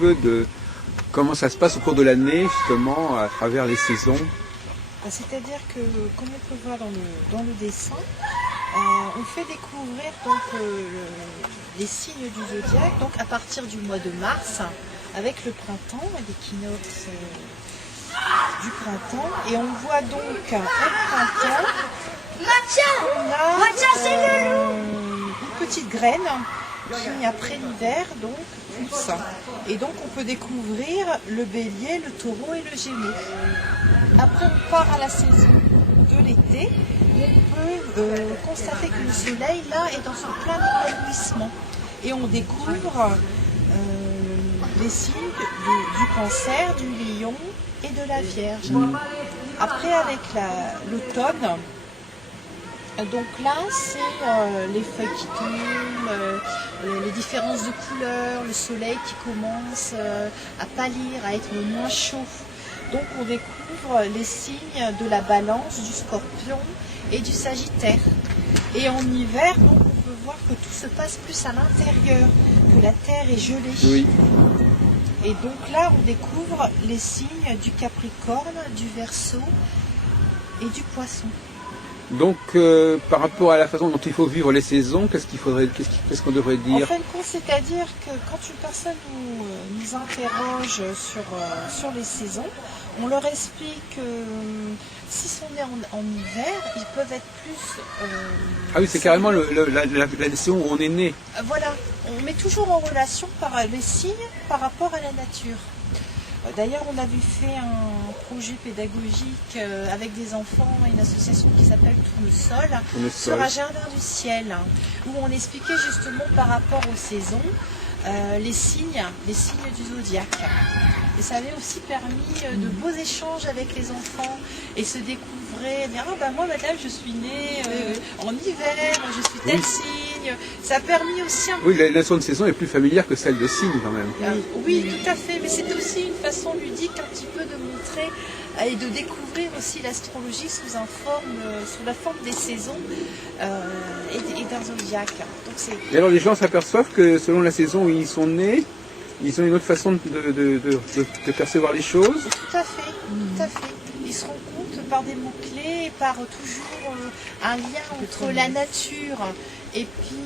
peu de comment ça se passe au cours de l'année, justement, à travers les saisons. C'est-à-dire que, comme on peut voir dans le dessin, on fait découvrir donc, les signes du zodiaque donc, à partir du mois de mars, avec le printemps, l'équinoxe du printemps. Et on voit donc au printemps, on a une petite graine qui, après l'hiver, donc, pousse. Et donc, on peut découvrir le bélier, le taureau et le gémeaux. Après, on part à la saison de l'été, où on peut constater que le soleil, là, est dans son plein épanouissement. Et on découvre les signes du cancer, du lion et de la vierge. Après, avec l'automne, donc là, c'est les feuilles qui tombent, les différences de couleurs, le soleil qui commence à pâlir, à être moins chaud. Donc on découvre les signes de la balance, du scorpion et du sagittaire. Et en hiver, donc, on peut voir que tout se passe plus à l'intérieur, que la terre est gelée. Oui. Et donc là, on découvre les signes du capricorne, du verseau et du poisson. Donc, par rapport à la façon dont il faut vivre les saisons, qu'est-ce qu'on devrait dire? En fin de compte, c'est-à-dire que quand une personne nous interroge sur les saisons, on leur explique que si sont nés en hiver, ils peuvent être plus... Ah oui, c'est carrément la saison où on est né. Voilà, on met toujours en relation les signes par rapport à la nature. D'ailleurs, on avait fait un projet pédagogique avec des enfants, une association qui s'appelle Tournesol, sur un jardin du ciel, où on expliquait justement par rapport aux saisons les signes du zodiaque. Et ça avait aussi permis de beaux échanges avec les enfants et se découvrir, dire ah ben moi madame je suis née en hiver, je suis tel signe. Ça a permis aussi un peu... Oui, la notion de saison est plus familière que celle de signe quand même. Oui, tout à fait, mais c'est aussi une façon ludique un petit peu de montrer et de découvrir aussi l'astrologie sous la forme des saisons et d'un zodiaque. Et alors les gens s'aperçoivent que selon la saison où ils sont nés, ils ont une autre façon de percevoir les choses. Tout à fait, tout à fait. Ils se rendent compte par des mots-clés, et par toujours un lien entre la nature et puis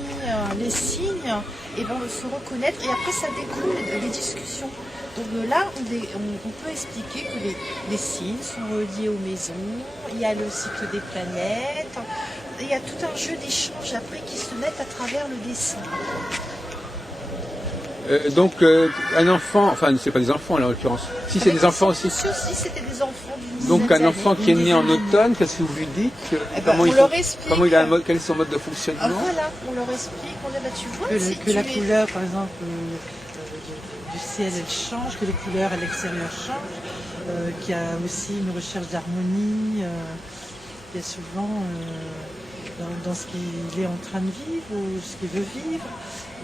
les signes, et ben, se reconnaître. Et après, ça découle des discussions. Donc là, on peut expliquer que les signes sont reliés aux maisons, il y a le cycle des planètes, il y a tout un jeu d'échanges après qui se mettent à travers le dessin. Donc un enfant, enfin c'est pas des enfants là en l'occurrence, si c'est des enfants aussi. Si c'était des enfants d'une Donc un enfant qui est né en automne, qu'est-ce que vous lui dites? Quel est son mode de fonctionnement? Voilà, on leur explique, tu vois, que la couleur par exemple du ciel elle change, que les couleurs à l'extérieur changent, qu'il y a aussi une recherche d'harmonie, il y a souvent dans ce qu'il est en train de vivre ou ce qu'il veut vivre.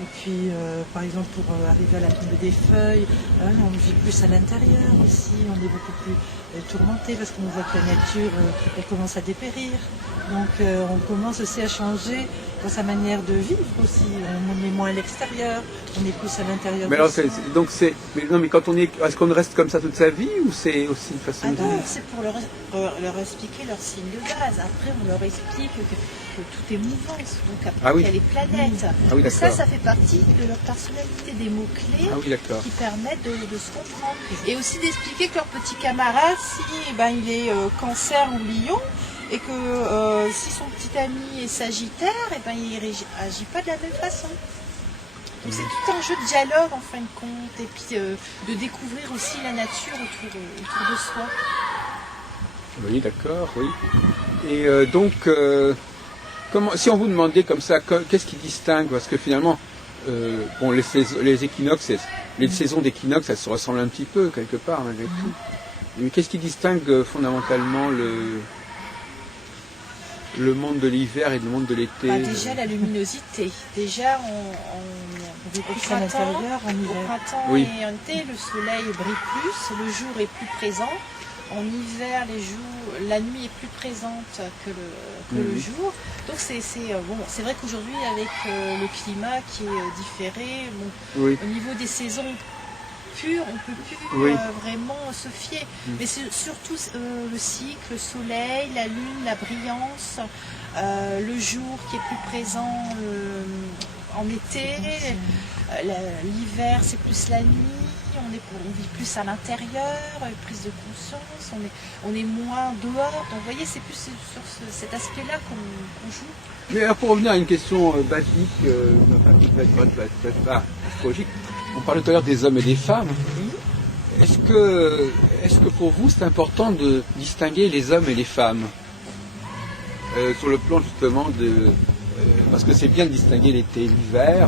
Et puis, par exemple, pour arriver à la tombée des feuilles, on vit plus à l'intérieur aussi, on est beaucoup plus tourmenté parce qu'on voit que la nature, elle commence à dépérir. Donc, on commence aussi à changer dans sa manière de vivre aussi. On est moins à l'extérieur, on est plus à l'intérieur. Mais alors, mais quand on est, est-ce qu'on reste comme ça toute sa vie ou c'est aussi une façon de vivre? C'est pour leur expliquer leurs signes de base. Après, on leur explique que tout est mouvance. Donc après, il y a les planètes. Oui, ça fait partie de leur personnalité, des mots-clés qui permettent de se comprendre. Et aussi d'expliquer que leur petit camarade, si il est cancer ou lion, et que si son petit ami est sagittaire, il réagit pas de la même façon. Donc c'est tout un jeu de dialogue en fin de compte, et puis de découvrir aussi la nature autour de soi. Oui, d'accord, oui. Et donc, si on vous demandait comme ça, qu'est-ce qui distingue? Parce que finalement, les équinoxes, les saisons d'équinoxes, elles se ressemblent un petit peu quelque part malgré tout. Mais qu'est-ce qui distingue fondamentalement le monde de l'hiver et le monde de l'été? Déjà la luminosité. Déjà au printemps et en été, le soleil brille plus, le jour est plus présent. En hiver, la nuit est plus présente que le jour. Donc c'est vrai qu'aujourd'hui, avec le climat qui est différé, au niveau des saisons, pur, on ne peut plus Oui. vraiment se fier. Mais c'est surtout le cycle, le soleil, la lune, la brillance, le jour qui est plus présent en été, l'hiver c'est plus la nuit, on vit plus à l'intérieur, avec plus de conscience, on est moins dehors. Donc vous voyez, c'est plus sur cet aspect-là qu'on joue. Mais alors, pour revenir à une question basique, astrologique, on parlait tout à l'heure des hommes et des femmes. Est-ce que pour vous c'est important de distinguer les hommes et les femmes sur le plan justement parce que c'est bien de distinguer l'été et l'hiver,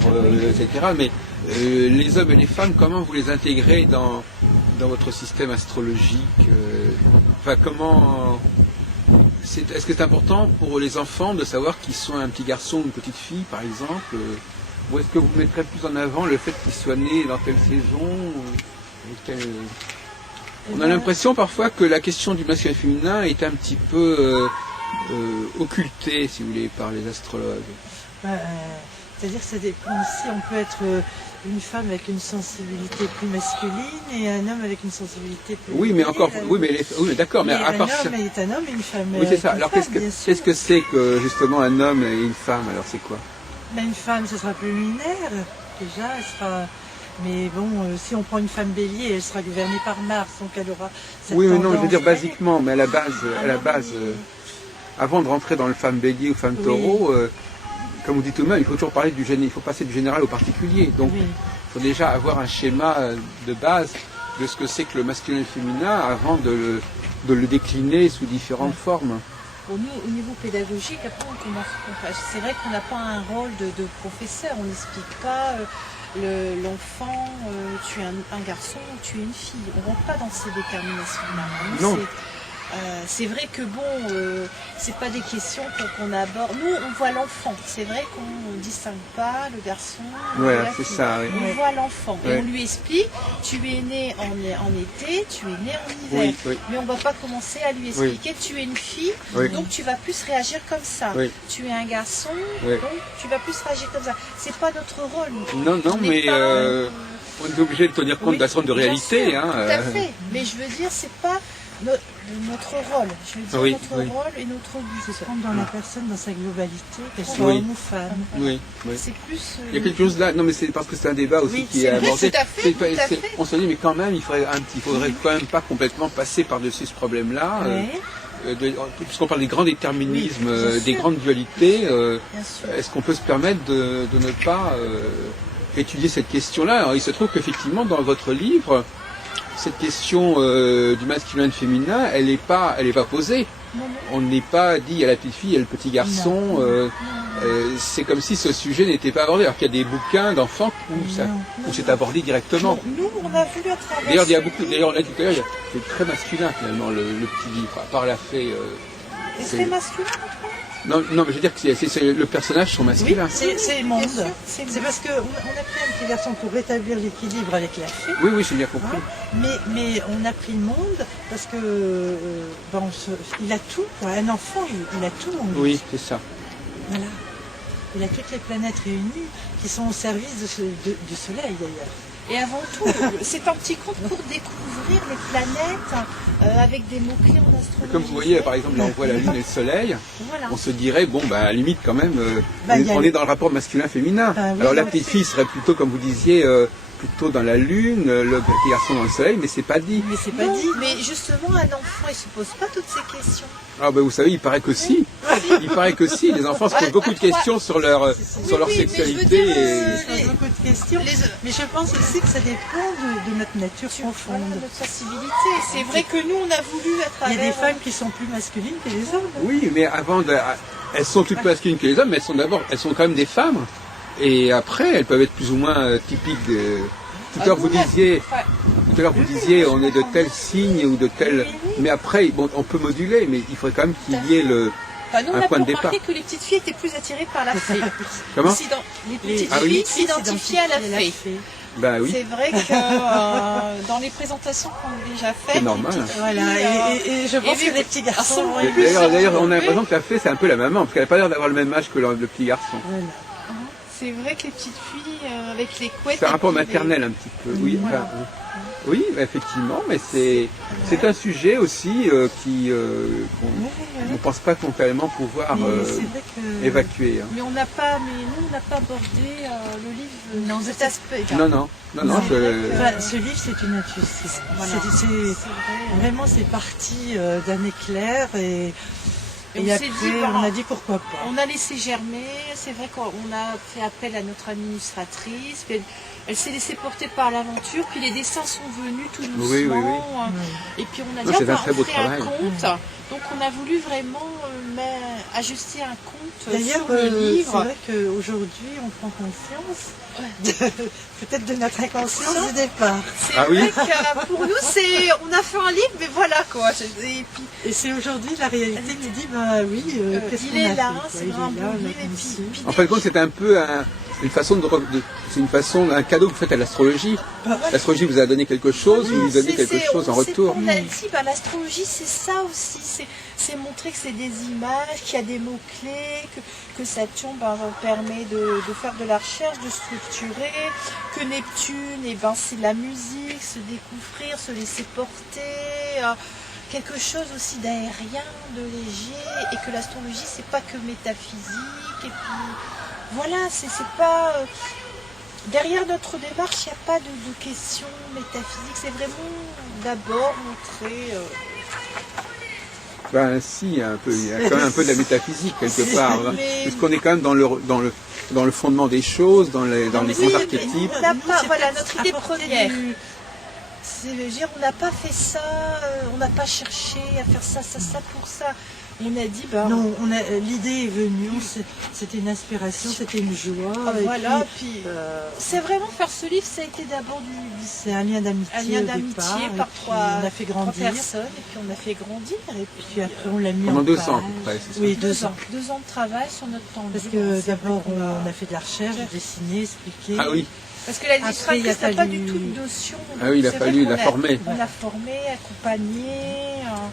etc. Mais les hommes et les femmes, comment vous les intégrez dans votre système astrologique Enfin, comment est-ce que c'est important pour les enfants de savoir qu'ils sont un petit garçon ou une petite fille, par exemple ou est-ce que vous mettrez plus en avant le fait qu'ils soient nés dans telle saison On a l'impression parfois que la question du masculin et féminin est un petit peu occultée, si vous voulez, par les astrologues. C'est-à-dire que ça dépend aussi, on peut être une femme avec une sensibilité plus masculine et un homme avec une sensibilité plus... Oui, mais encore, oui, mais d'accord, mais à part ça... Un homme est un homme et une femme oui, c'est ça. Une alors femme, qu'est-ce que c'est que justement un homme et une femme? Alors c'est quoi? Ben, une femme, ce sera plus lunaire, déjà, elle sera... Mais bon, si on prend une femme bélier, elle sera gouvernée par Mars, donc elle aura cette oui, mais non, je veux tendance... dire basiquement, mais à la base, avant de rentrer dans le femme bélier ou femme taureau, comme vous dites tout de même, il faut toujours parler il faut passer du général au particulier. Donc, il faut déjà avoir un schéma de base de ce que c'est que le masculin et le féminin avant de le décliner sous différentes formes. Pour nous, au niveau pédagogique, après, c'est vrai qu'on n'a pas un rôle de professeur, on n'explique pas l'enfant, tu es un garçon ou tu es une fille. On ne rentre pas dans ces déterminations-là. Non. C'est vrai que bon, c'est pas des questions qu'on aborde. Nous, on voit l'enfant. C'est vrai qu'on ne distingue pas le garçon. Voilà, la c'est fille. ça. Oui. On voit l'enfant et Ouais. on lui explique. Tu es né en été, tu es né en hiver. Oui. Mais on ne va pas commencer à lui expliquer. Tu es une fille, Oui. donc tu vas plus réagir comme ça. Oui. Tu es un garçon, Oui. donc tu vas plus réagir comme ça. C'est pas notre rôle. Non, On n'est mais pas, on est obligé de tenir compte d'un certain nombre de bien réalités. sûr, Hein, tout à fait. Mais je veux dire, c'est pas notre rôle. Je veux dire notre rôle et notre but. C'est prendre dans la personne, dans sa globalité, qu'elle soit Oui. homme ou femme. Oui. C'est plus. Il y a quelque chose là, non mais c'est parce que c'est un débat aussi qui est vrai, abordé. tout à fait, tout à fait. On se dit mais quand même il faudrait quand même pas complètement passer par-dessus ce problème-là. Puisqu'on parle des grands déterminismes, des grandes dualités, est-ce qu'on peut se permettre de ne pas étudier cette question-là? Alors il se trouve qu'effectivement dans votre livre, cette question du masculin et du féminin, elle n'est pas posée. On n'est pas dit à la petite fille et le petit garçon. C'est comme si ce sujet n'était pas abordé. Alors qu'il y a des bouquins d'enfants où c'est abordé directement. Nous, on a voulu à travers. D'ailleurs, on a dit tout à l'heure, c'est très masculin finalement le petit livre, à part la fée. C'est très masculin. Non, mais je veux dire que le personnage sont masculins. C'est le monde. Bien sûr, C'est parce qu'on a pris un petit garçon pour rétablir l'équilibre avec la fée. Oui, j'ai bien compris. Mais on a pris le monde parce que il a tout. Un enfant, il a tout en lui. Oui, c'est ça. Voilà. Il a toutes les planètes réunies qui sont au service du soleil d'ailleurs. Et avant tout, c'est un petit conte pour découvrir les planètes avec des mots-clés en astrologie. Comme vous voyez, par exemple, là on voit la Lune et le Soleil, Voilà. on se dirait, bon, à la limite quand même, on est dans le rapport masculin-féminin. Alors la petite fille serait plutôt, comme vous disiez, plutôt dans la Lune, le petit garçon dans le Soleil, mais c'est pas dit. Mais c'est pas dit. Mais justement, un enfant, il se pose pas toutes ces questions. Ah vous savez, il paraît que si. Il paraît que si. Les enfants se posent beaucoup de questions sur leur sexualité. Mais je beaucoup de questions. Mais je pense aussi que ça dépend de notre nature profonde. De notre sensibilité. C'est vrai que nous, on a voulu à travers. Il y a des femmes qui sont plus masculines que les hommes. Oui, mais elles sont toutes plus masculines que les hommes, mais elles sont quand même des femmes. Et après, elles peuvent être plus ou moins typiques de... Tout à l'heure, vous disiez, on est de tel signe ou de tel... Mais après, bon, on peut moduler, mais il faudrait quand même qu'il y ait nous, on un a point de départ. remarqué que les petites filles étaient plus attirées par la fée. Comment Les petites filles s'identifiaient à la fée. Ben oui. C'est vrai que dans les présentations qu'on a déjà faites, C'est normal. Et je pense que les petits garçons vont D'ailleurs, on a l'impression que la fée, c'est un peu la maman, parce qu'elle n'a pas l'air d'avoir le même âge que le petit garçon. Voilà. c'est vrai que les petites filles avec les couettes. C'est un et rapport puis les- maternel un petit peu. Oui, Voilà. enfin, oui, effectivement, mais c'est un sujet aussi qu'on ne pense pas complètement pouvoir Mais c'est vrai que... évacuer. Hein. Mais nous, on n'a pas abordé le livre Non, cet c'est- Non, aspect. non, non, non, Non, je... Enfin, ce livre, c'est une intuition. Voilà. C'est- vrai. Vraiment, c'est parti d'un éclair et Et on après, s'est dit, bon, on a dit pourquoi pas. On a laissé germer, c'est vrai qu'on a fait appel à notre administratrice, puis elle s'est laissée porter par l'aventure, puis les dessins sont venus tout doucement, Oui, oui, oui. et puis on a Non, dit c'est un on très beau ferait un travail. compte, donc on a voulu vraiment ajuster un compte D'ailleurs, sur le c'est livre. vrai qu'aujourd'hui, on prend conscience, peut-être de notre inconscience du départ. C'est Ah oui vrai que pour nous, on a fait un livre, mais voilà quoi. Et puis, Et c'est aujourd'hui la réalité qui dit, bah oui, qu'est-ce il qu'on est a là, fait, c'est quoi. vraiment Il est là, beau on a livre, et conçu. puis En fin de compte, c'est un peu une façon c'est une façon, un cadeau que vous faites à l'astrologie. L'astrologie vous a donné quelque chose, vous lui donnez quelque chose en retour. On a dit, l'astrologie, c'est ça aussi. C'est montrer que c'est des images, qu'il y a des mots-clés, que Saturne permet de faire de la recherche, de structurer, que Neptune, c'est de la musique, se découvrir, se laisser porter. Quelque chose aussi d'aérien, de léger, et que l'astrologie, c'est pas que métaphysique. Et puis, voilà, c'est pas. Derrière notre démarche, il n'y a pas de questions métaphysiques. C'est vraiment d'abord montrer. Ben si, il y a quand même un peu de la métaphysique quelque part. Hein. Mais- Parce qu'on est quand même dans le fondement des choses, dans les grands mais archétypes. on n'a pas, C'est voilà, peut-être notre idée apporter première. du- On n'a pas fait ça, on n'a pas cherché à faire ça pour ça. On a dit, Non, l'idée est venue, c'était une inspiration, c'était une joie. et voilà, puis, puis c'est vraiment faire ce livre, ça a été d'abord c'est un lien d'amitié. un lien au d'amitié départ, et par puis trois on a fait trois grandir. personnes, et puis on a fait grandir. Et Puis après, on l'a mis Pendant en 2 page. ans à peu près, c'est ça. Oui, 2 ans. 2 ans de travail sur notre temps Parce libre. que C'est vrai d'abord, qu'on on a fait de la recherche, dessiné, expliqué. Ah oui, Parce que l'administratrice Après, il n'a a pas du fallu- tout de notion. Ah oui, il a C'est fallu vrai la qu'on former. On l'a formé, accompagné.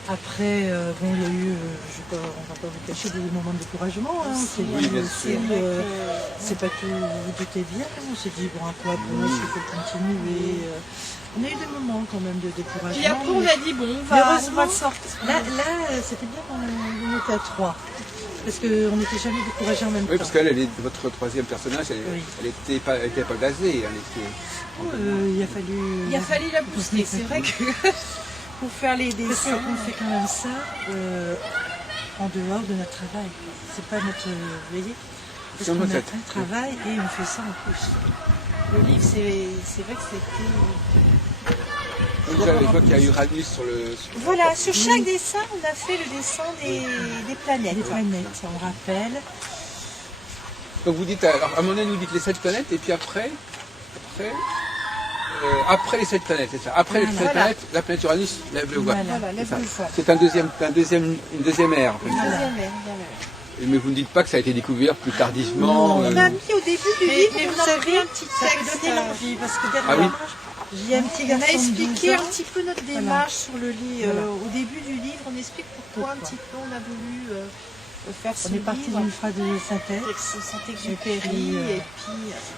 Après, bon, il y a eu, on va pas vous cacher, des moments de découragement. Hein. aussi, Oui, bien aussi, sûr. c'est pas tout, vous vous doutez bien. On s'est dit, bon, à quoi bon, il faut continuer. On a eu des moments quand même de découragement. Puis après, on mais- a dit, bon, on Mais va heureusement, le sortir. Là, c'était bien qu'on était à 3. Parce qu'on n'était jamais découragés en même oui, temps. parce qu'elle, votre troisième personnage, Oui. elle était pas gazée, elle était. Il a fallu... Il a fallu la booster. C'est vrai que pour faire les Parce dessins. qu'on fait quand même ça en dehors de notre travail. C'est pas notre... Vous voyez? Parce C'est qu'on a notre- un travail et on fait ça en plus. Le livre, c'est vrai que c'était. Vous avez, je vois qu'il y a Uranus sur le. Voilà, sur chaque dessin, on a fait le dessin des planètes. Les planètes, on rappelle. Donc vous dites, alors à un moment donné, vous dites les 7 planètes, et puis après les 7 planètes, c'est ça. Après les 7 Voilà. planètes, la planète Uranus lève le voile. Voilà. Voilà, lève C'est ça. le voile. C'est une deuxième ère. En fait. Deuxième ère, voilà. Mais vous ne dites pas que ça a été découvert plus tardivement. Non, On a mis au début du livre, Mais on vous a savez, pris un petit ça texte. peut donner l'envie. Parce que Ah oui. derrière, j'ai un petit On garçon a de 12 expliqué un ans. petit peu notre démarche sur le livre. Voilà. Au début du livre, on explique pourquoi un Pourquoi. petit peu on a voulu faire ce On est parti livre. d'une phrase de synthèse. Avec Saint-Exupéry, Et puis, et puis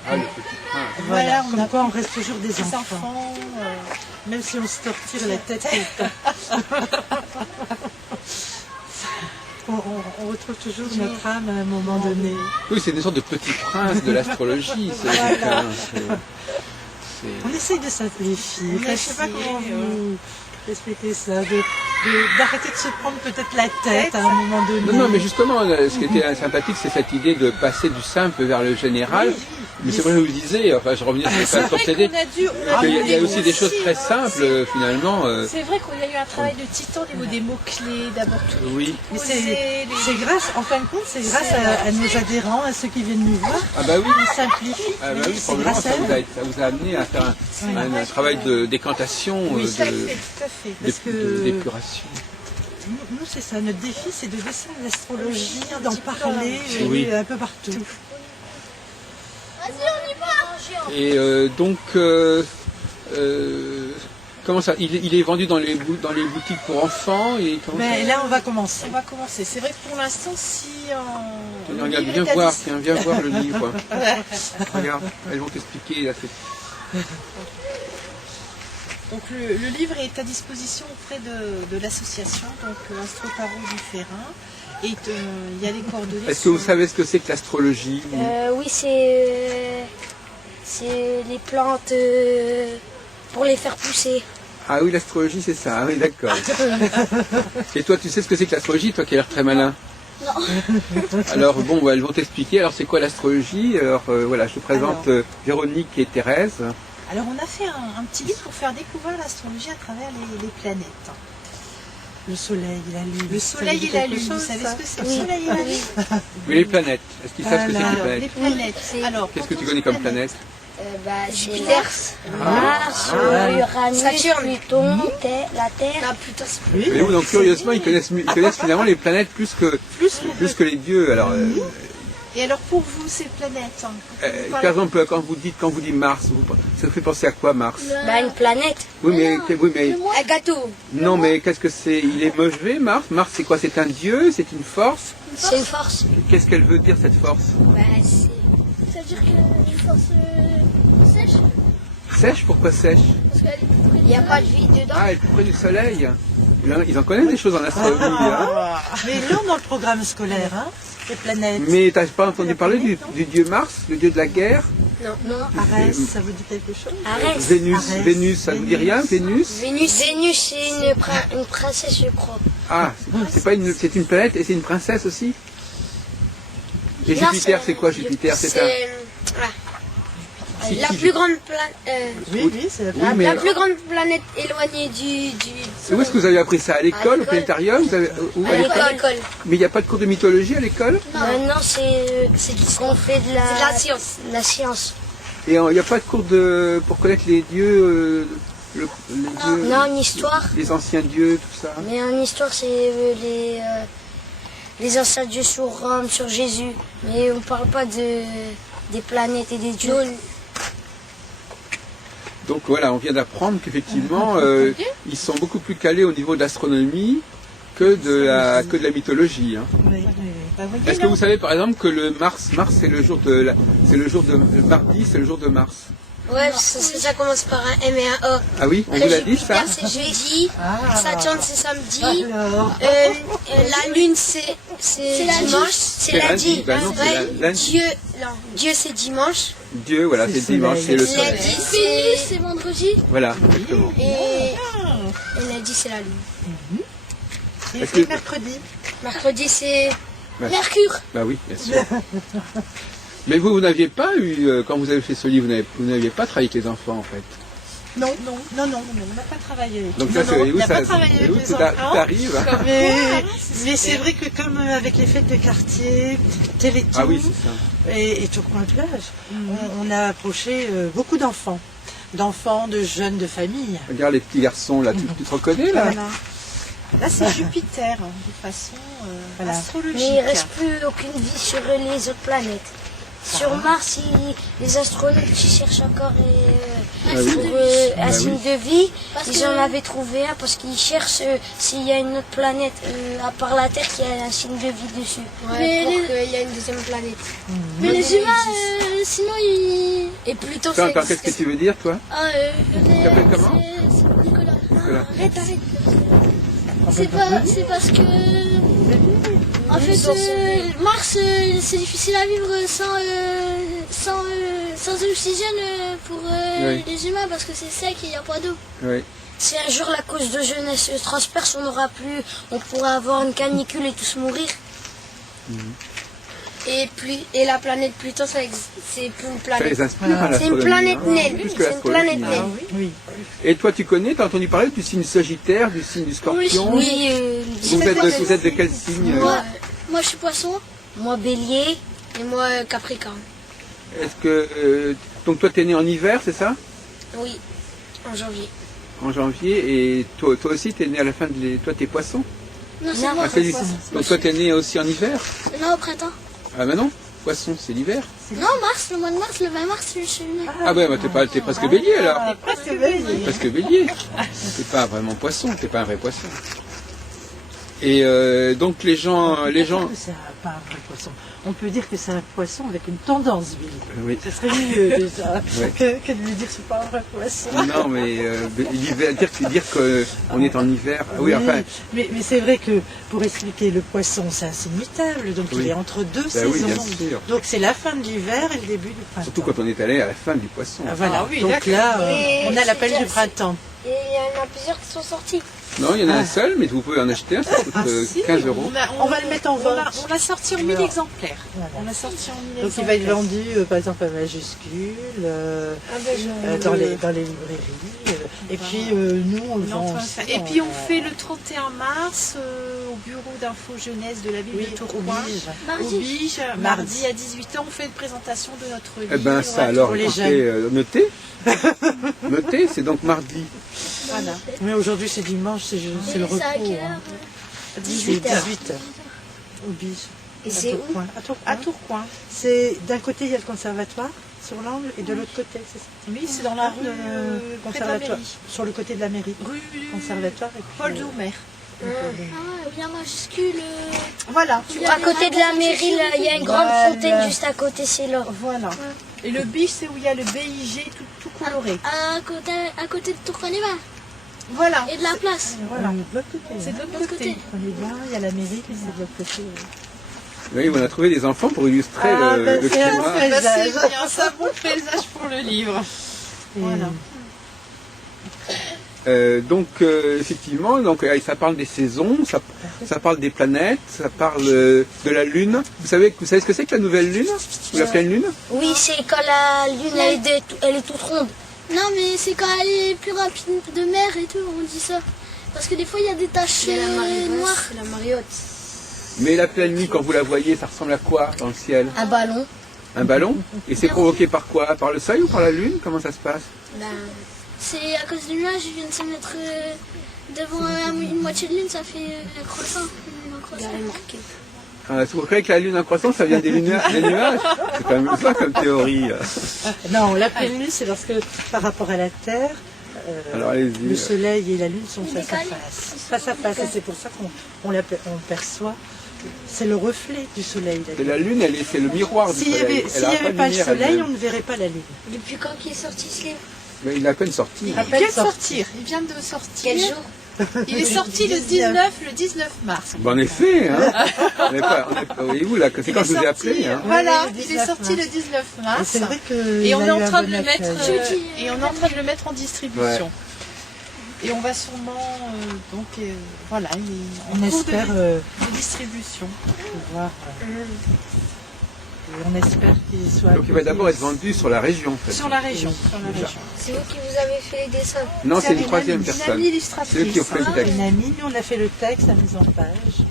Ah, le petit prince. Voilà, on comme a quoi on reste toujours des des enfants. enfants. Même si on se tortire la tête tout le temps. on retrouve toujours notre âme à un moment donné. Oui, c'est une sorte de petit prince de l'astrologie. Voilà. On essaye de simplifier. On Enfin, je ne sais pas essaye, comment vous expliquer ça. D'arrêter de se prendre peut-être la tête à un moment donné. Non, non, mais justement, ce qui était sympathique, c'est cette idée de passer du simple vers le général. Oui, Mais c'est vrai que vous le disiez, enfin, je reviens sur C'est le vrai procédé. qu'on a dû. Il y a aussi des choses très simples, finalement. C'est vrai qu'on a eu un travail de titan au niveau des mots-clés, d'abord tout Oui. Mais poser, c'est grâce, en fin de compte, c'est grâce à nos adhérents, à ceux qui viennent nous voir, Ah bah oui. on simplifie. Ah bah oui, C'est probablement, grâce à ça eux. vous a amené à faire un travail de décantation, tout à fait, de- tout à fait. Parce que- d'épuration. Nous, c'est ça, notre défi, c'est de descendre l'astrologie, d'en petit peu parler Oui. un peu partout. Et donc, comment ça il est vendu dans les boutiques pour enfants et comment Mais ça- là, on va commencer. On va commencer. C'est vrai que pour l'instant, si Non, Regarde, livre viens est à voir, dis- tiens, viens voir le livre. Regarde, elles vont t'expliquer. Là, Donc le livre est à disposition auprès de l'association, donc Astro-Tarot du Ferrin. Et il y a les coordonnées. Est-ce que vous savez ce que c'est que l'astrologie? Oui, c'est les plantes pour les faire pousser. Ah oui, l'astrologie, c'est ça. Ah oui, d'accord. Et toi, tu sais ce que c'est que l'astrologie, toi qui as l'air très malin? Non. Alors bon, elles vont t'expliquer. Alors c'est quoi l'astrologie? Alors voilà, je te présente Véronique et Thérèse. Alors on a fait un petit livre pour faire découvrir l'astrologie à travers les planètes. Le soleil, la lune. Le soleil et la lune, vous savez ce que c'est? Le soleil et la lune. Mais les planètes, est-ce qu'ils savent ce que c'est que les Alors, les planètes? planètes. c'est- Alors, Qu'est-ce que quand tu on connais dit comme planète? C'est Mars, Uranus, Pluton, la Terre. Pluton, Oui, Mais oui, donc curieusement, ils connaissent finalement les planètes plus que les dieux. Alors, Et alors pour vous, ces planètes, par exemple, quand vous dites Mars, ça vous fait penser à quoi Mars? une planète. Oui, mais Un gâteau. non, mais qu'est-ce que c'est? Il est mauvais, Mars? Mars, c'est quoi? C'est un dieu? C'est une force? C'est une force. Qu'est-ce qu'elle veut dire cette force? C'est-à-dire qu'une force sèche, Sèche? Pourquoi sèche? parce qu'elle Il n'y a pas de vie dedans. Ah, elle est près du soleil. Ils en connaissent des choses en astronomie. Hein. mais non dans le programme scolaire, hein, les planètes. Mais t'as pas entendu parler du dieu Mars, le dieu de la guerre? Non. Arès, ça vous dit quelque chose? Arès. Vénus, ça vous dit rien? Vénus? Vénus, c'est une princesse, je crois. Ah, c'est une planète et c'est une princesse aussi? Et Jupiter, c'est quoi Jupiter? C'est un... La plus grande planète. Oui, c'est la Oui, mais La plus grande planète éloignée du où est-ce que vous avez appris ça? À l'école, au l'école. planétarium? Où, à l'école? à l'école. Mais il n'y a pas de cours de mythologie à l'école? Non, c'est qu'on fait de la science. La science. Et il n'y a pas de cours pour connaître les dieux, les dieux, Non, en histoire. les anciens dieux, tout ça? Mais en histoire, c'est les anciens dieux sur Rome, sur Jésus. Mais on parle pas des planètes et des dieux. Donc voilà, on vient d'apprendre qu'effectivement, ils sont beaucoup plus calés au niveau de l'astronomie que de la mythologie. Hein. Oui. bah, voyez, Est-ce que là, vous savez par exemple que le Mars c'est le jour de le mardi, c'est le jour de Mars? Ouais, ça commence par un M et un O. Ah oui, on vous l'a dit ça? Jupiter, c'est jeudi. Saturne, c'est samedi. Alors, La lune, c'est dimanche. C'est lundi. Bah non, c'est lundi. Dieu, c'est dimanche. Dieu, voilà, C'est c'est dimanche, soleil. c'est le soleil. Lundi, Vénus, c'est vendredi. Voilà, exactement. et lundi, c'est la lune. et Est-ce que- mercredi. Mercredi, c'est Bah, Mercure. Bah oui, bien sûr. Mais vous n'aviez pas eu, quand vous avez fait ce livre, vous n'aviez pas travaillé avec les enfants en fait. non, on n'a pas travaillé avec Donc eux. ça, Non, c'est non, où on n'a ça, pas travaillé et avec où les tout enfants. arrive? Mais c'est vrai que comme avec les fêtes de quartier, Téléthon Ah oui, c'est ça. et Tourcoing-Plage, on a approché beaucoup d'enfants. D'enfants, de jeunes, de familles. Regarde les petits garçons là, tu te reconnais là? Voilà. Là, c'est Jupiter, de façon Voilà. astrologique. Mais il ne reste plus aucune vie sur les autres planètes. Sur Mars, les astronautes qui cherchent encore Ah oui. pour, un Bah signe oui. de vie. Parce Ils que- en avaient trouvé un parce qu'ils cherchent s'il y a une autre planète à part la Terre qui a un signe de vie dessus. Mais pour les- qu'il y ait une deuxième planète. Mais les humains, sinon ils. Et Pluton, Attends, c'est qu'est-ce que tu veux dire toi? Ah, Tu t'appelles comment? c'est Nicolas. Nicolas. Arrête. C'est parce que. En fait, Mars, c'est difficile à vivre sans oxygène pour Oui. les humains parce que c'est sec et il n'y a pas d'eau. Oui. Si un jour la cause de jeunesse se transperce, on pourra avoir une canicule et tous mourir. Et la planète Pluton, c'est plus une Ça planète. les inspire à C'est une l'astronomie, planète hein, naine. plus que C'est une l'astrologie. planète naine. Oui. Et toi tu connais, t'as entendu parler du signe Sagittaire, du signe du Scorpion? Oui, Vous êtes de quel signe? Moi, je suis poisson. moi Bélier et moi Capricorne. Est-ce que donc toi t'es né en hiver, c'est ça? Oui, en janvier. En janvier, et toi aussi t'es né à la fin de toi t'es poisson? Non, c'est Non. moi. Ah, c'est donc toi t'es né aussi en hiver? Non, au printemps. Ah bah non, poisson c'est l'hiver. Non, mars, le mois de mars, le 20 mars, je suis né. Ah bah t'es presque bélier alors. Presque bélier. Presque bélier. T'es pas vraiment poisson, t'es pas un vrai poisson. Et donc les gens, On peut dire que c'est pas un vrai poisson. On peut dire que c'est un poisson avec une tendance vive. oui. Ce serait mieux déjà Ouais. que de lui dire que c'est pas un vrai poisson. Non, mais l'hiver, dire qu'on est en hiver. Ah oui, enfin, mais c'est vrai que pour expliquer le poisson, c'est un signe mutable, donc Oui. il est entre deux Ben oui, saisons. bien sûr. Donc c'est la fin de l'hiver et le début du printemps. surtout quand on est allé à la fin du poisson. Ah, voilà. Ah oui, donc d'accord. là, Et on a l'appel c'est- du printemps. Et il y en a plusieurs qui sont sortis. Non, il y en a un seul, mais vous pouvez en acheter un, ça coûte Si, 15 euros. On va le mettre en vente. On l'a sorti en 1000 Voilà. exemplaires. Voilà. On l'a sorti en 1000 Donc il va être vendu par exemple à majuscule, dans les librairies. Et puis nous on le vend aussi. Et puis on fait le 31 mars au bureau d'info jeunesse de la ville oui, de au Tourcoing. Bige. Au Mardi. Bige, mardi à 18h, on fait une présentation de notre livre. Eh ben ça alors, pour les écoutez, notez. Notez, c'est donc mardi. Voilà. Mais aujourd'hui c'est dimanche, c'est le repos. C'est à quelle hein. heure? 18h. 18h. Au Bige. Et À c'est où? Tourcoing. À Tourcoing. À Tourcoing. C'est d'un côté il y a le conservatoire sur l'angle et de l'autre côté c'est ça. Oui, c'est dans la rue près de la conservatoire mairie. sur le côté de la mairie. Rue Conservatoire et puis Paul Doumer. Ah, bien majuscule. Voilà. Il y a À côté de la mairie, là, il y a une grande Voilà. fontaine juste à côté, c'est là. Voilà. Et le Bige, c'est où il y a le BIG tout coloré. À côté de Tourcoing-les-Bains Voilà. et de la place. voilà, de l'autre côté. C'est hein. de l'autre l'autre côté. côté. On est bien, il y a la mairie puis c'est de l'autre côté. Oui, on a trouvé des enfants pour illustrer Ah, le ben, c'est climat. un Bah, présage. c'est bien, c'est un bon présage pour le livre. Et- Voilà. Donc effectivement, donc ça parle des saisons, ça parle des planètes, ça parle de la lune. Vous savez ce que c'est que la nouvelle lune ou la pleine lune? Oui, c'est quand la lune elle est toute ronde. Non, mais c'est quand elle est plus rapide de mer et tout, on dit ça. Parce que des fois, il y a des taches noires. C'est la mariotte. Mais la pleine lune, quand vous la voyez, ça ressemble à quoi dans le ciel? Un ballon. Un ballon? Et c'est provoqué par quoi? Par le soleil ou par la lune? Comment ça se passe? C'est à cause du nuage, ils viennent se mettre devant une moitié de lune, ça fait un croissant. Une croissant. Vous croyez que la lune en croissance, ça vient des nuages? C'est quand même ça comme théorie. Non, la pleine lune, c'est lorsque, par rapport à la Terre, Alors allez-y. le Soleil et la Lune sont Ils face à décalent. face. Face à face, et c'est pour ça on perçoit. C'est le reflet du Soleil. Et la lune, c'est le miroir du S'il n'y soleil. avait, Elle s'il a y avait pas le lumière Soleil, elle-même. on ne verrait pas la Lune. Depuis quand qu'il est sorti ce livre? Mais il est à peine sorti. Il À vient peine de sortir. Il vient de sortir. Quel jour? Il est sorti le 19 mars. En effet, hein. Voyez-vous là, c'est quand je vous ai appelé. Hein. Voilà, Oui, le il est 19 sorti le 19 Et mars. c'est vrai que Et on il est a eu en un train de bon le mettre accueil. et on est en train de le mettre en distribution. Et on va sûrement voilà, il est On en cours espère de distribution. pouvoir. Et on espère qu'il soit. Donc il va d'abord être vendu sur la région. En fait. Sur la région. C'est vous qui vous avez fait les dessins. Non, c'est une une troisième amie personne. illustratrice. C'est eux qui ont fait le texte. Une amie, nous on a fait le texte, la mise en page.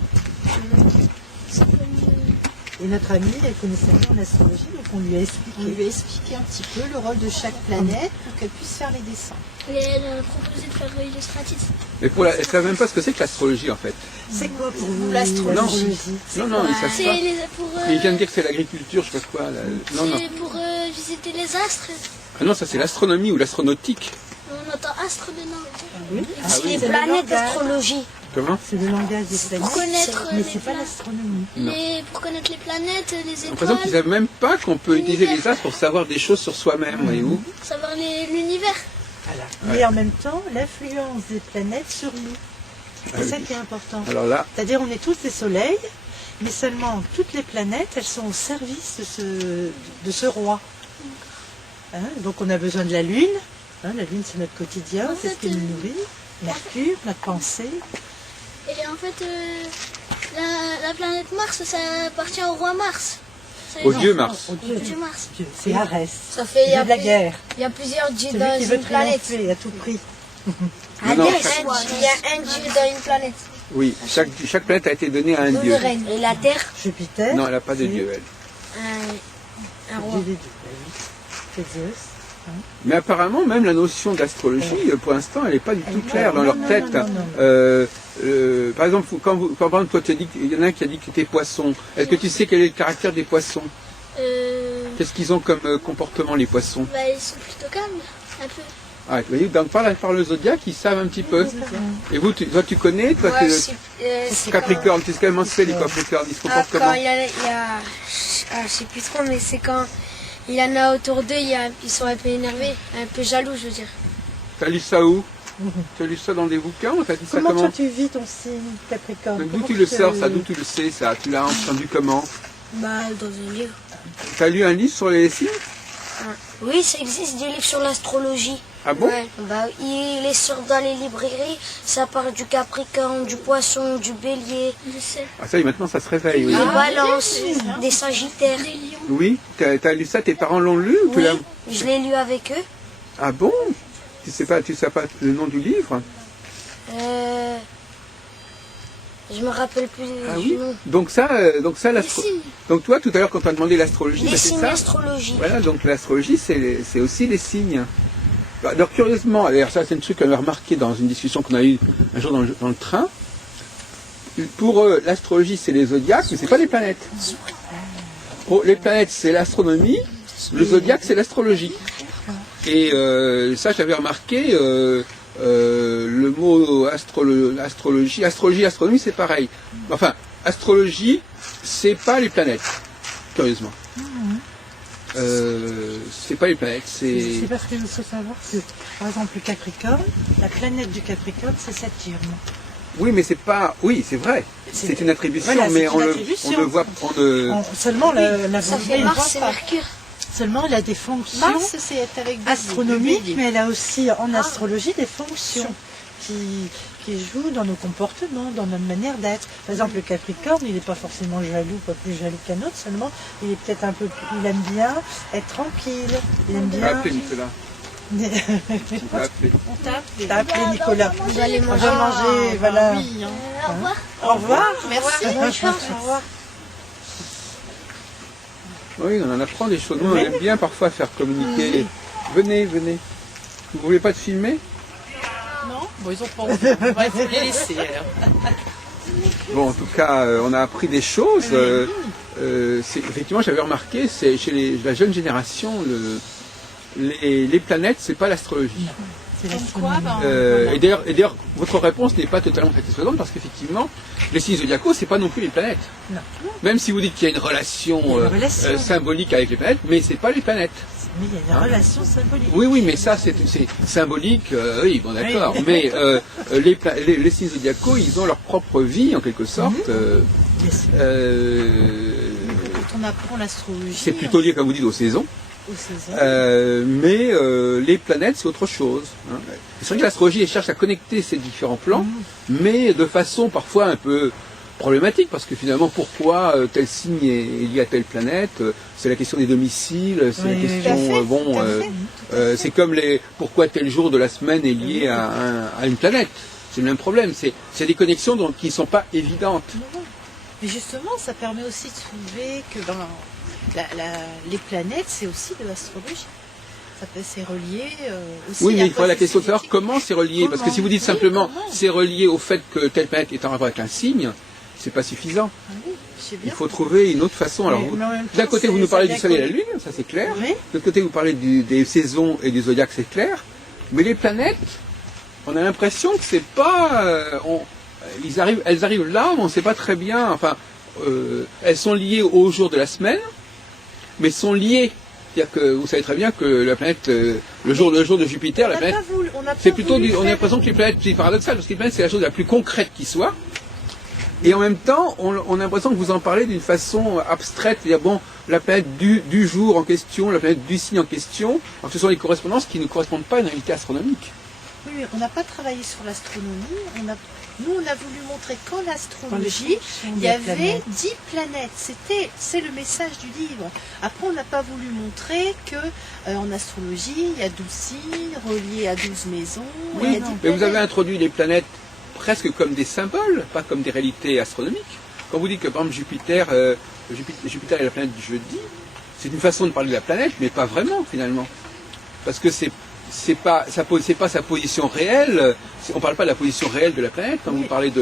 Et notre amie, elle connaissait rien en astrologie, donc on lui a On expliqué. lui a expliqué un petit peu le rôle de chaque planète pour qu'elle puisse faire les dessins. Et elle a proposé de faire illustratrice. Mais elle ne savent même pas ce que c'est que l'astrologie en fait. C'est quoi pour vous L'astrologie. Non, non, ils savent C'est pas. pour, Il vient de dire que c'est l'agriculture, je sais pas quoi. Non, non. c'est pour visiter les astres. Ah non, ça c'est l'astronomie ou l'astronautique. On entend astre dedans. Oui. Ah C'est oui. les C'est le planètes langage. d'astrologie. Comment? C'est le langage des planètes. Pour connaître Mais les c'est pas planètes. l'astronomie. Pour connaître les planètes, les J'ai l'impression qu'ils étoiles, savent même pas qu'on peut utiliser les astres pour savoir des choses sur soi-même, voyez-vous. savoir l'univers. Voilà. Mais en même temps, l'influence des planètes sur nous. C'est ça qui est important. Alors là, C'est-à-dire, on est tous des soleils, mais seulement toutes les planètes, elles sont au service de ce roi. Hein, donc, on a besoin de la Lune. Hein, la Lune, c'est notre quotidien, En c'est ce fait, qui nous nourrit. Mercure, notre pensée. Et en fait, la planète Mars, ça appartient au roi Mars. C'est- au non, dieu Mars. Au Dieu. Dieu Mars. Dieu, c'est Arès. Ça fait, Dieu de la guerre. il y a plusieurs dieux Celui dans qui veut une planète. triompher à tout prix. Non, non, Il y a un dieu dans une planète. Oui, chaque planète a été donnée à un dieu. Et la Terre, Jupiter. Non, elle n'a pas de c'est dieu, elle. un le roi. dieu des dieux. Bah oui. C'est Zeus. Mais apparemment, même la notion d'astrologie, pour l'instant, elle n'est pas du tout claire dans leur non, tête. non, non. Par exemple, quand par exemple, toi, tu as dit qu'il y en a un qui a dit que tu étais poisson. Est-ce que tu sais quel est le caractère des poissons? Qu'est-ce qu'ils ont comme comportement, les poissons? Bah, ils sont plutôt calmes, un peu. Ah, vous voyez, donc par le zodiaque, ils savent un petit peu. Et vous, toi, tu connais, toi, Ouais, tu Capricorne, tu sais comment c'est les Capricornes, ils se comportent quand comment? il y a je sais plus trop, mais c'est quand il y en a autour d'eux, ils sont un peu énervés, un peu jaloux, je veux dire. T'as lu ça où? Tu as lu ça dans des bouquins ou t'as dit ça Comment comment? toi tu vis ton signe Capricorne? D'où Comment tu le sors ça? D'où tu le sais ça? Tu l'as entendu comment? Bah, dans un livre. T'as lu un livre sur les signes? Oui, ça existe des livres sur l'astrologie. Ah bon? Ouais, bah, il est sur dans les librairies, ça parle du Capricorne, du Poisson, du Bélier, Je sais. Ah ça y est, maintenant ça se réveille. Oui, des Balances, des Sagittaires. Des lions. oui. T'as lu ça? Tes parents l'ont lu ou tu Oui, l'as... je l'ai lu avec eux. Ah bon? Tu sais pas le nom du livre? Je me rappelle plus Ah du oui? nom. Donc ça, Des l'astro... signes. Donc toi, tout à l'heure, quand on t'a demandé l'astrologie, Les bah, c'est signes ça? d'astrologie. Voilà, donc l'astrologie, c'est aussi les signes. Bah, alors curieusement, d'ailleurs ça c'est un truc qu'on a remarqué dans une discussion qu'on a eue un jour dans le train. Pour eux, l'astrologie c'est les zodiaques, mais c'est pas les planètes. Pour les planètes c'est l'astronomie, le zodiaque c'est l'astrologie. Et ça j'avais remarqué, le mot astrologie, astronomie c'est pareil. Enfin, astrologie c'est pas les planètes, curieusement. C'est pas les planètes, C'est parce qu'il faut savoir que, par exemple, le Capricorne, la planète du Capricorne, c'est Saturne. Oui, mais c'est pas. Oui, c'est vrai. C'est une attribution, Voilà, mais c'est on une le attribution. voit. Seulement, Ça fait on Mars, voit c'est pas. Mercure. Seulement, elle a des fonctions Mars, c'est avec des astronomiques, mais elle a aussi en astrologie des fonctions qui jouent dans nos comportements, dans notre manière d'être. Par exemple, le Capricorne, il n'est pas forcément jaloux, pas plus jaloux qu'un autre, seulement il est peut-être un peu plus, il aime bien être tranquille, il aime Tu bien. m'as appelé, Nicolas. Tu m'as appelé. On t'a appelé. T'as appelé Nicolas. Vous allez On manger. va manger, voilà. Oui, hein. Au revoir. Au revoir. Merci. Bonne chance. Au revoir. Oui, on en apprend des choses. Nous, on aime bien parfois faire communiquer. Venez, venez. Vous voulez pas te filmer? Non, bon, ils ont pas envie. Il faut les laisser alors. Bon, en tout cas, on a appris des choses. Effectivement, j'avais remarqué, c'est chez la jeune génération, les planètes, c'est pas l'astrologie. C'est Comme quoi, l'astronomie. ben, Et d'ailleurs, votre réponse n'est pas totalement satisfaisante parce qu'effectivement, les signes zodiacaux, c'est pas non plus les planètes. Non. Même si vous dites qu'il y a une relation, Il y a une relation. symbolique avec les planètes, mais c'est pas les planètes. Mais il y a une relation symbolique. Oui, oui, mais ça, c'est symbolique, oui, bon, d'accord. Mais les signes zodiacaux, ils ont leur propre vie, en quelque sorte. Bien sûr. quand on apprend l'astrologie, C'est plutôt lié, comme vous dites, aux saisons. aux saisons. Mais les planètes, c'est autre chose. Hein. C'est vrai que l'astrologie, elle cherche à connecter ces différents plans, mais de façon parfois un peu problématique, parce que finalement, pourquoi tel signe est lié à telle planète? C'est la question des domiciles, c'est la question, c'est comme pourquoi tel jour de la semaine est lié à une planète. C'est le même problème. C'est des connexions qui ne sont pas évidentes. Mais justement, ça permet aussi de trouver que dans les planètes, c'est aussi de l'astrologie. C'est relié aussi. Oui, mais à il faut quoi la c'est question de savoir signifié. comment c'est relié. Parce que si vous dites Oui, simplement comment c'est relié au fait que telle planète est en rapport avec un signe, c'est pas suffisant. Ah oui, je sais Il bien. faut trouver une autre façon. Alors, Mais en même temps, d'un côté, vous nous ça parlez vient du soleil et de la connu. lune, ça c'est clair. Oui. De l'autre côté, vous parlez des saisons et du zodiaque, c'est clair. Mais les planètes, on a l'impression que c'est pas. Elles arrivent là, mais on ne sait pas très bien. Enfin, elles sont liées au jour de la semaine, mais sont liées. C'est-à-dire que vous savez très bien que la planète, le jour de Jupiter, la planète, c'est plutôt on a l'impression que les planètes, c'est paradoxal, parce que les planètes, c'est la chose la plus concrète qui soit. Et en même temps, on a l'impression que vous en parlez d'une façon abstraite, c'est-à-dire, bon, la planète du jour en question, la planète du signe en question, alors que ce sont des correspondances qui ne correspondent pas à une réalité astronomique. Oui, mais on n'a pas travaillé sur l'astronomie. Nous, on a voulu montrer qu'en astrologie, il y avait 10 planètes. C'est le message du livre. Après, on n'a pas voulu montrer que en astrologie, il y a 12 signes reliés à 12 maisons. Oui, il y a 10 mais vous avez planètes. introduit les planètes presque comme des symboles, pas comme des réalités astronomiques. Quand vous dites que, par exemple, Jupiter est la planète du jeudi, c'est une façon de parler de la planète, mais pas vraiment, finalement. Parce que c'est pas sa position réelle. On parle pas de la position réelle de la planète quand vous parlez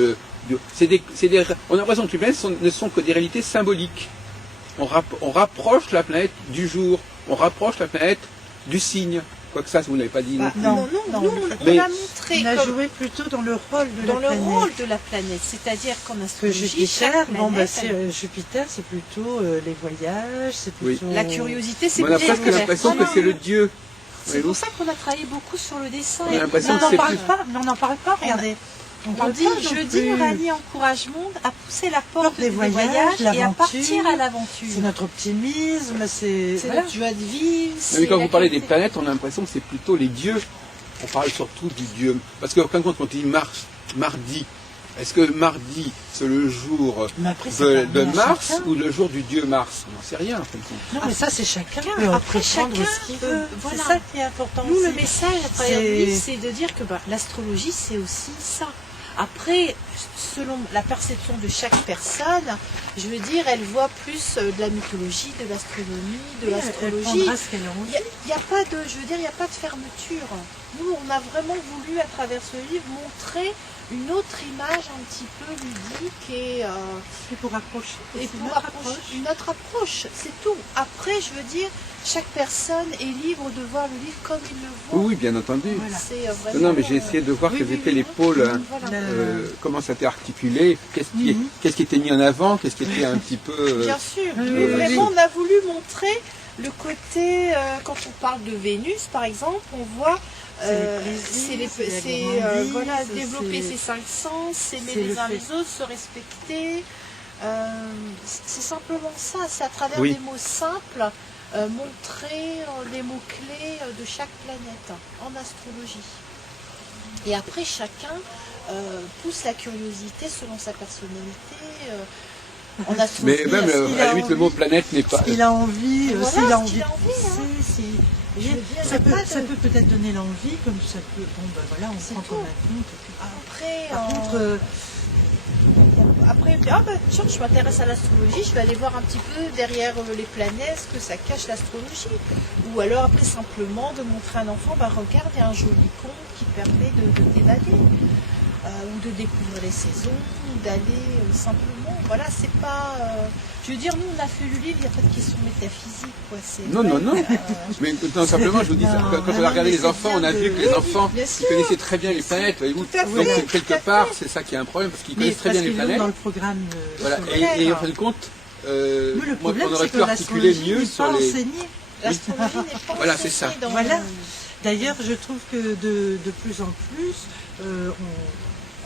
on a l'impression que les planètes ne sont que des réalités symboliques. On rapproche la planète du jour, on rapproche la planète du signe. Quoique ça, vous n'avez pas dit. Bah, non plus. non, nous, on Mais- l'a montré On a comme joué plutôt dans le rôle de dans la le planète. rôle de la planète, c'est-à-dire qu'en Que astrologie, Jupiter, chaque bon, bah, planète, c'est, Jupiter, c'est plutôt les voyages, c'est Oui. plutôt... la curiosité, c'est On a plus presque ouvert. l'impression que Voilà. c'est le dieu. C'est Voyez-vous. pour ça qu'on a travaillé beaucoup sur le dessin. On a l'impression Mais que on c'est n'en parle plus- pas, mais on n'en parle pas, regardez. On On parle dit, pas non jeudi, plus. Uranie encourage monde à pousser la porte des des voyages, voyages et à l'aventure. partir à l'aventure. C'est notre optimisme, c'est... C'est voilà. notre joie de vivre. Mais quand c'est vous parlez des la planètes, on a l'impression que c'est plutôt les dieux. On parle surtout du dieu. Parce que, quand on dit mardi, est-ce que mardi, c'est le jour Mais après, c'est de pas bien Mars chacun. ou le jour du dieu Mars? On n'en sait rien, en fin de compte. Non, mais ça, c'est chacun. Chacun. peut Après, comprendre chacun ce qu'il peut- veut. voilà. C'est ça qui est important Nous, le aussi. message à travers C'est- le livre, c'est de dire que l'astrologie, c'est aussi ça. Après, selon la perception de chaque personne, je veux dire, elle voit plus de la mythologie, de l'astronomie, de Elle l'astrologie. prendra ce qu'elle a envie. Il n'y a pas de, je veux dire, il n'y a pas de fermeture. Nous, on a vraiment voulu, à travers ce livre, montrer une autre image un petit peu ludique et pour approcher. et C'est pour notre approcher une autre approche, c'est tout. Après, je veux dire, chaque personne est libre de voir le livre comme il le voit. Oui, oui, bien entendu. Voilà. C'est vraiment, Non, mais j'ai essayé de voir oui, quels oui, étaient oui. les pôles, hein, voilà. comment ça était articulé, qu'est-ce qui était mis en avant, qu'est-ce qui était un petit peu... Bien sûr, oui, mais oui, vraiment, oui. on a voulu montrer le côté, quand on parle de Vénus, par exemple, on voit, c'est les plaisirs, c'est la gourmandise, voilà, c'est- développer ses cinq sens, s'aimer c'est les le uns fait- les autres, se respecter. C'est simplement ça, c'est à travers Oui. des mots simples, montrer les mots-clés de chaque planète en astrologie. Et après, chacun pousse la curiosité selon sa personnalité. En Mais astrologie, même, il à a la limite, le envie. mot planète n'est pas... Il a envie, Voilà, s'il a ce envie qu'il de a envie, hein. pousser, Je veux dire, ça y a pas peut, ça de- peut peut-être donner l'envie, comme ça peut, bon ben voilà, on C'est prend tout. comme un compte. Et puis, Après, par contre, après, ah bah tiens, je m'intéresse à l'astrologie, je vais aller voir un petit peu derrière les planètes ce que ça cache l'astrologie. Ou alors après simplement de montrer à un enfant, bah regarde, il y a un joli conte qui permet de t'évader. Ou de découvrir les saisons, ou d'aller simplement, voilà, c'est pas... je veux dire, nous on a fait le livre, il n'y a pas de question métaphysique, quoi. Non, non, non. Mais non, simplement, je vous dis, Non, quand on non, a regardé mais les c'est enfants, on a bien vu de- que les Oui, enfants, bien ils sûr. connaissaient très bien les planètes, voyez-vous. Tout à Donc, fait, quelque tout à part, fait. c'est ça qui est un problème, parce qu'ils mais connaissent très parce bien les qu'ils l'ont planètes. dans le programme. Voilà. scolaire. Et en fin de compte, Nous, le moi, problème, on aurait c'est pu que articuler l'astrologie mieux n'est sur pas les... enseignée. L'astrologie n'est pas Voilà, c'est ça. enseignée dans Voilà. D'ailleurs, je trouve que de plus en plus,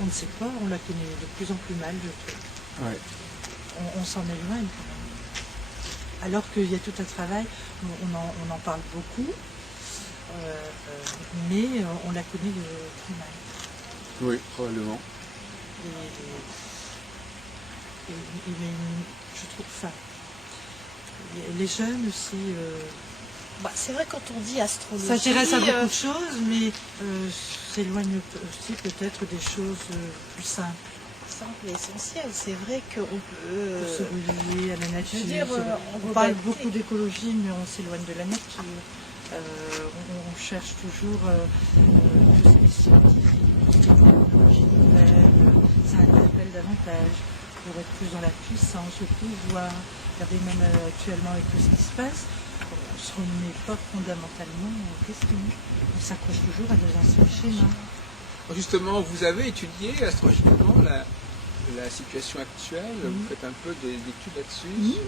on ne sait pas, on la connaît de plus en plus mal, je trouve. Ouais. On s'en éloigne quand même. Alors qu'il y a tout un travail, on en parle beaucoup, mais on la connaît très mal. Oui, probablement. Mais je trouve ça. Les jeunes aussi Bah, c'est vrai quand on dit astrologie, s'intéressent à beaucoup de choses, mais s'éloignent aussi peut-être des choses plus simples. simple et essentiel. C'est vrai qu'on peut... Pour se relier à la nature. je veux dire, on en parle globalité. beaucoup d'écologie, mais on s'éloigne de la nature. On cherche toujours tout ce qui est scientifique, technologie nouvelle, ça interpelle davantage pour être plus dans la puissance, le pouvoir. Regardez même actuellement avec tout ce qui se passe, on ne se remet pas fondamentalement en question. On s'accroche toujours à des anciens schémas. Justement, vous avez étudié astrologiquement la situation actuelle, vous faites un peu d'études là-dessus.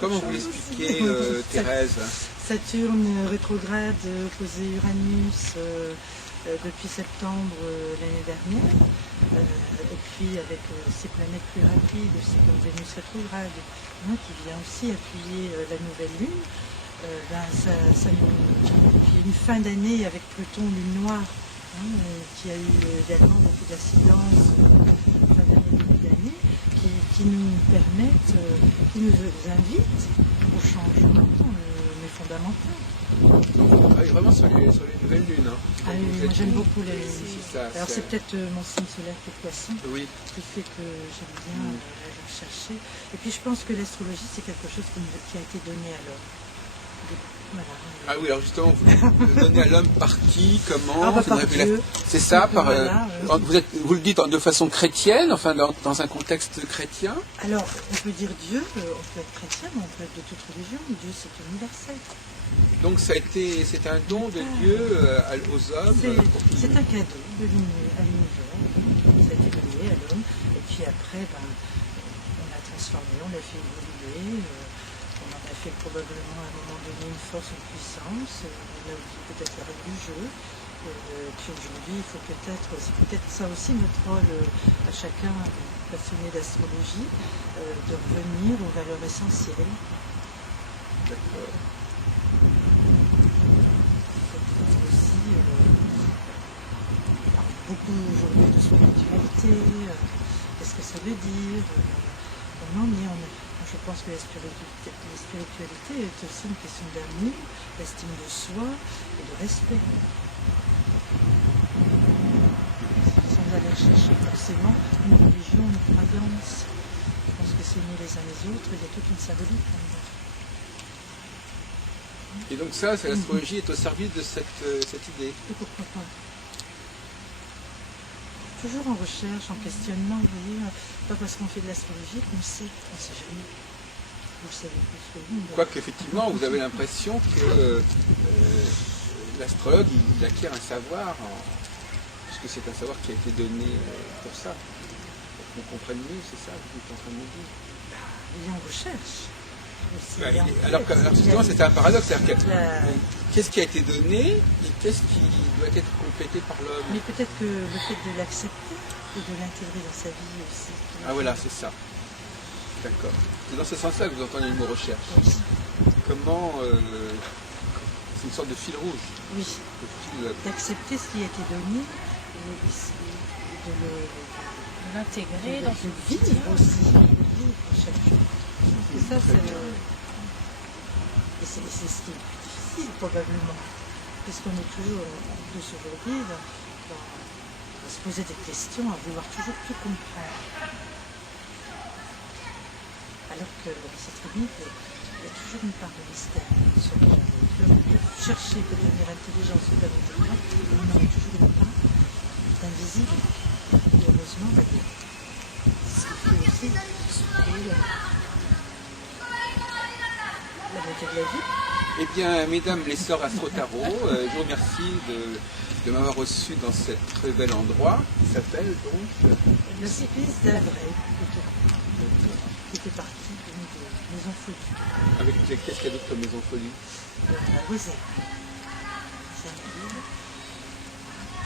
Comment vous l'expliquez, Thérèse? Saturne rétrograde opposé Uranus depuis septembre l'année dernière. Et puis avec ces planètes plus rapides, c'est comme Vénus rétrograde, qui vient aussi appuyer la nouvelle lune. Ça nous... Puis une fin d'année avec Pluton, lune noire, qui a eu également beaucoup d'incidences fin d'année, début d'année, qui nous permettent, qui nous invitent au changement mais fondamental. Ah, oui, vraiment sur les nouvelles lunes. Hein. Ah oui, Vous moi êtes- j'aime beaucoup les... C'est ça, Alors c'est peut-être mon signe solaire qui est Poisson, Oui. qui fait que j'aime bien le rechercher. Et puis je pense que l'astrologie c'est quelque chose qui a été donné à l'homme. Voilà. Ah oui, alors justement, vous donnez à l'homme par qui, comment Ah, bah, c'est une par révélation. Dieu. C'est ça, Donc, par, voilà, vous le dites de façon chrétienne, enfin dans un contexte chrétien. Alors on peut dire Dieu, on peut être chrétien, mais on peut être de toute religion. Dieu c'est universel. Donc c'est un don de Dieu aux hommes. C'est un cadeau à l'univers, ça a été donné à l'homme, et puis après, on l'a transformé, on l'a fait évoluer, on en a fait probablement à un moment donné une force, une puissance, on a oublié peut-être la règle du jeu, puis aujourd'hui il faut peut-être, c'est peut-être ça aussi notre rôle à chacun passionné d'astrologie, de revenir aux valeurs essentielles. D'accord. Aussi, on parle beaucoup aujourd'hui de spiritualité, qu'est-ce que ça veut dire, comment on y en est. Je pense que la spiritualité est aussi une question d'amour, d'estime de soi et de respect. Sans aller chercher forcément une religion, une croyance. Je pense que c'est nous les uns les autres, il y a toute une symbolique là-dedans. Et donc ça, l'astrologie est au service de cette idée. Et pourquoi pas? Toujours en recherche, en questionnement, vous voyez, pas parce qu'on fait de l'astrologie qu'on sait, on ne sait jamais. Vous le savez plus que vous. Quoique effectivement, vous avez l'impression que l'astrologue, il acquiert un savoir, puisque c'est un savoir qui a été donné pour ça. Pour qu'on comprenne mieux, c'est ça que vous êtes en train de me dire. Il est en recherche. Alors justement, c'est un paradoxe, c'est-à-dire qu'est-ce qui a été donné et qu'est-ce qui doit être complété par l'homme. Mais peut-être que le fait de l'accepter et de l'intégrer dans sa vie aussi. Ah voilà, c'est ça. D'accord. C'est dans ce sens-là que vous entendez le mot recherche. Oui. Comment c'est une sorte de fil rouge. Oui. D'accepter ce qui a été donné et de L'intégrer dans le vivre aussi. Chaque jour. Et ça, c'est ce qui est le plus difficile, probablement. Puisqu'on est toujours, de aujourd'hui, à se poser des questions, à vouloir toujours tout comprendre. Alors que c'est très bien qu'il y a toujours une part de mystère sur les gens. L'homme peut chercher, peut devenir intelligent, super intelligent, mais il y a toujours une part d'invisible. Et heureusement, ce qui fait aussi la beauté de la vie. Eh bien, mesdames les sœurs Astro Tarot, je vous remercie de m'avoir reçu dans cet très bel endroit qui s'appelle donc Le cycliste d'Avray, qui était parti de Maison Folie. avec qu'est-ce qu'il y a d'autre comme Maison Folie? La Rosette.